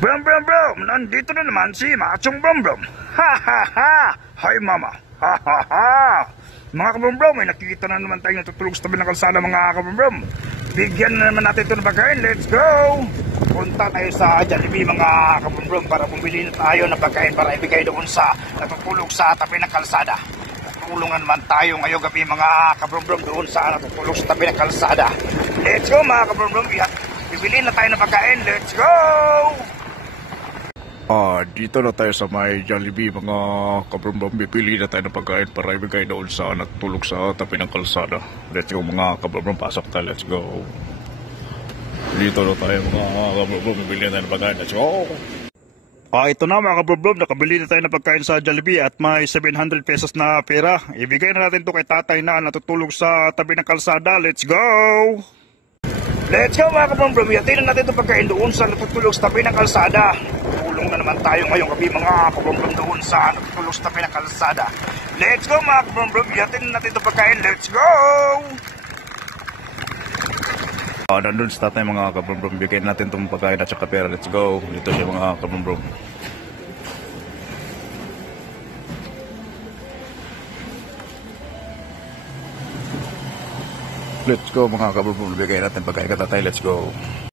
Brum brum brum, nandito na naman si Machong Brum Brum. Ha ha ha! Hi mama! Ha ha ha! Mga kabrum brum, may nakikita na naman tayo natutulog sa tabi ng kalsada mga kabrum brum. Bigyan na naman natin ito ng pagkain, let's go! Punta tayo sa Jollibee mga kabrum brum para bumili na tayo ng pagkain para ibigay doon sa natutulog sa tabi ng kalsada. Tulungan man tayo ngayong gabi mga kabrum brum doon sa natutulog sa tabi ng kalsada. Let's go mga kabrum brum, bibili na tayo ng pagkain, let's go! Dito na tayo sa may Jollibee mga kabrumbrum. Bipili na tayo ng pagkain para ibigay doon sa natutulog sa tabi ng kalsada. Let's go mga kabrumbrum, pasok tayo, let's go. Dito na tayo mga kabrumbrum, bibili na tayo ng pagkain, let's go. Ito na mga kabrumbrum, nakabili na tayo ng pagkain sa Jollibee at may 700 pesos na pera. Ibigay na natin to kay tatay na natutulog sa tabi ng kalsada, let's go. Let's go mga kabrumbrum, yatin na natin itong pagkain doon sa natutulog sa tabi ng kalsada. Tulong na naman tayo ngayong gabi mga kabrumbrum doon sa natutulog sa tabi ng kalsada. Let's go mga kabrumbrum, yatin na natin itong pagkain, let's go! Nandun sa tatay mga kabrumbrum, bigyan natin itong pagkain at saka pera, let's go. Dito siya mga kabrumbrum. Let's go mga kabrumbrum, bigyan natin pagkain ka tatay, let's go.